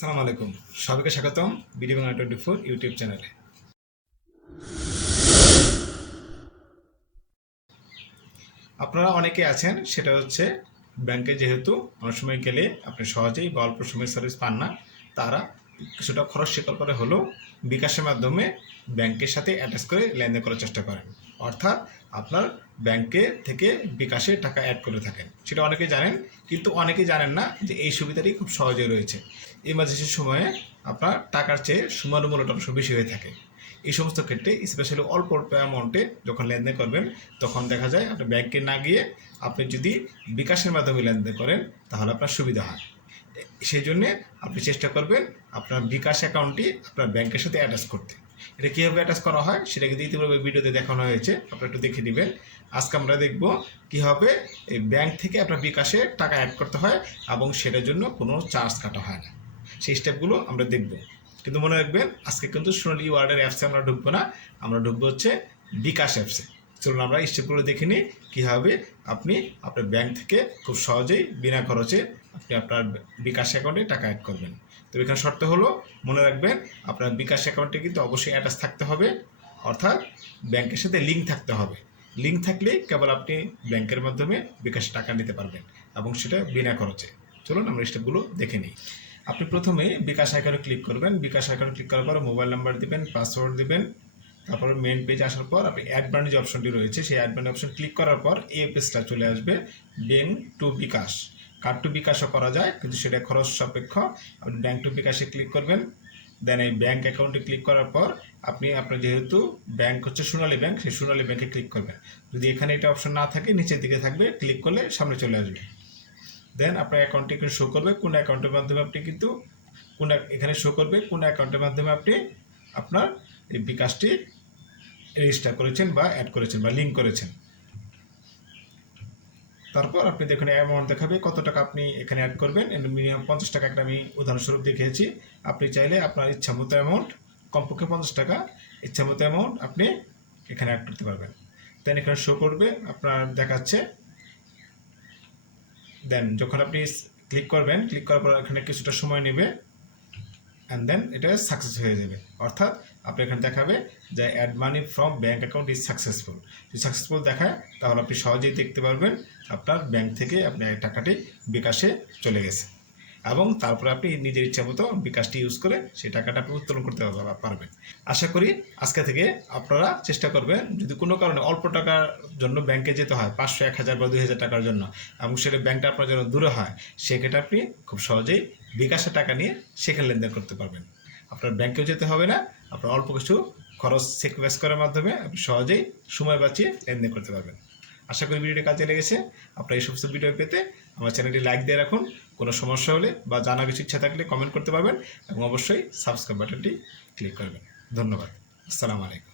আসসালামু আলাইকুম। সবাইকে স্বাগতম বিডি বাংলা 24 ইউটিউব চ্যানেলে। আপনারা অনেকে আছেন, সেটা হচ্ছে ব্যাংকে যেহেতু অনেক সময় গেলে আপনি সহজেই বা অল্প সময় সার্ভিস পান না, তারা কিছুটা খরচ স্বীকার করে হলেও বিকাশের মাধ্যমে ব্যাংকের সাথে অ্যাটাচ করে লেনদেন করার চেষ্টা করেন। অর্থাৎ আপনার ব্যাংকে থেকে বিকাশে টাকা অ্যাড করে থাকেন। সেটা অনেকে জানেন, কিন্তু অনেকেই জানেন না যে এই সুবিধাটি খুব সহজে রয়েছে। ইমার্জেন্সির সময়ে আপনার টাকার চেয়ে সময়ের মূল্যটা অবশ্য বেশি হয়ে থাকে। এই সমস্ত ক্ষেত্রে স্পেশালি অল্প অল্প অ্যামাউন্টে যখন লেনদেন করবেন, তখন দেখা যায় আপনি ব্যাংকে না গিয়ে আপনি যদি বিকাশের মাধ্যমে লেনদেন করেন তাহলে আপনার সুবিধা হয়। সেই জন্যে আপনি চেষ্টা করবেন আপনার বিকাশ অ্যাকাউন্টটি আপনার ব্যাংকের সাথে অ্যাটাচ করতে। এটা কীভাবে অ্যাটাচ করা হয় সেটা কিন্তু ইতিপূর্বে ভিডিওতে দেখানো হয়েছে, আপনারা একটু দেখে নেবেন। আজকে আমরা দেখব কীভাবে এই ব্যাংক থেকে আপনার বিকাশে টাকা অ্যাড করতে হয় এবং সেটার জন্য কোনো চার্জ কাটা হয় না। সেই স্টেপগুলো আমরা দেখব। কিন্তু মনে রাখবেন, আজকে কিন্তু সোনালী ওয়ার্ল্ডের অ্যাপসে আমরা ঢুকবো না, আমরা ঢুকবো হচ্ছে বিকাশ অ্যাপসে। চলুন আমরা স্টেপগুলো দেখে নিই কীভাবে আপনি আপনার ব্যাংক থেকে খুব সহজেই বিনা খরচে আপনি আপনার বিকাশ অ্যাকাউন্টে টাকা অ্যাড করবেন। তো এখানে শর্ত হলো, মনে রাখবেন আপনার বিকাশ অ্যাকাউন্টে কিন্তু অবশ্যই অ্যাটাচ থাকতে হবে, অর্থাৎ ব্যাংকের সাথে লিঙ্ক থাকতে হবে। লিঙ্ক থাকলেই কেবল আপনি ব্যাংকের মাধ্যমে বিকাশে টাকা নিতে পারবেন এবং সেটা বিনা খরচে। চলুন আমরা স্টেপগুলো দেখে নিই। আপনি প্রথমে বিকাশ আইকনে ক্লিক করবেন। বিকাশ আইকনে ক্লিক করার পর মোবাইল নাম্বার দিবেন, পাসওয়ার্ড দিবেন। তারপরে মেন পেজে আসার পর আপনি অ্যাড বাটন যে অপশনটি রয়েছে, সেই অ্যাড বাটন অপশন ক্লিক করার পর এই পেজটা চলে আসবে, bank to bKash. Card to বিকাশও করা যায়, কিন্তু সেটা খরচ সাপেক্ষ। আপনি ব্যাংক টু বিকাশে ক্লিক করবেন। দেন এই ব্যাংক অ্যাকাউন্টে ক্লিক করার পর আপনি আপনার যেহেতু ব্যাংক হচ্ছে সোনালী ব্যাংক, সেই সোনালী ব্যাংকে ক্লিক করবেন। যদি এখানে এটা অপশন না থাকে, নিচের দিকে থাকবে, ক্লিক করলে সামনে চলে আসবে। দেন আপনার অ্যাকাউন্টটি এখানে শো করবে কোন অ্যাকাউন্টের মাধ্যমে আপনি কিন্তু এখানে শো করবে কোন অ্যাকাউন্টের মাধ্যমে আপনি আপনার এই বিকাশটি রেজিস্টার করেছেন বা অ্যাড করেছেন বা লিঙ্ক করেছেন। তারপর আপনি দেখুন অ্যামাউন্ট দেখাবে কত টাকা আপনি এখানে অ্যাড করবেন। মিনিমাম 50 টাকা একটা আমি উদাহরণস্বরূপ দেখিয়েছি। আপনি চাইলে আপনার ইচ্ছা মতো অ্যামাউন্ট, কমপক্ষে 50 টাকা ইচ্ছা মতো অ্যামাউন্ট আপনি এখানে অ্যাড করতে পারবেন। দেন এখানে শো করবে আপনার দেখাচ্ছে। দেন যখন আপনি ক্লিক করবেন, ক্লিক করার পর এখানে কিছুটা সময় নেবে, অ্যান্ড দেন এটা সাকসেস হয়ে যাবে। অর্থাৎ আপনি এখানে দেখাবে যে add money from bank account is successful. যদি সাকসেসফুল দেখায় তাহলে আপনি সহজেই দেখতে পারবেন আপনার ব্যাংক থেকে আপনার টাকাটি বিকাশে চলে গেছে, এবং তারপরে আপনি নিজের ইচ্ছা মতো বিকাশটি ইউজ করে সেই টাকাটা আপনি উত্তোলন করতে পারবেন। আশা করি আজকে থেকে আপনারা চেষ্টা করবেন, যদি কোনো কারণে অল্প টাকার জন্য ব্যাংকে যেতে হয়, 500, 1000 বা 2000 টাকার জন্য, এবং সেটা ব্যাংকটা আপনার জন্য দূরে হয়, সেক্ষেত্রে আপনি খুব সহজেই বিকাশে টাকা নিয়ে সেখানে লেনদেন করতে পারবেন। আপনার ব্যাংকেও যেতে হবে না, আপনার অল্প কিছু খরচ স্যাক্রিফাইস করার মাধ্যমে আপনি সহজেই সময় বাঁচিয়ে লেনদেন করতে পারবেন। আশা করি ভিডিওটি কাজে লেগেছে। আপনার এই সমস্ত ভিডিও পেতে আমার চ্যানেলটি লাইক দিয়ে রাখুন। কোনো সমস্যা হলে বা জানার কিছু ইচ্ছা থাকলে কমেন্ট করতে পারবেন, এবং অবশ্যই সাবস্ক্রাইব বাটনটি ক্লিক করবেন। ধন্যবাদ। আসসালামু আলাইকুম।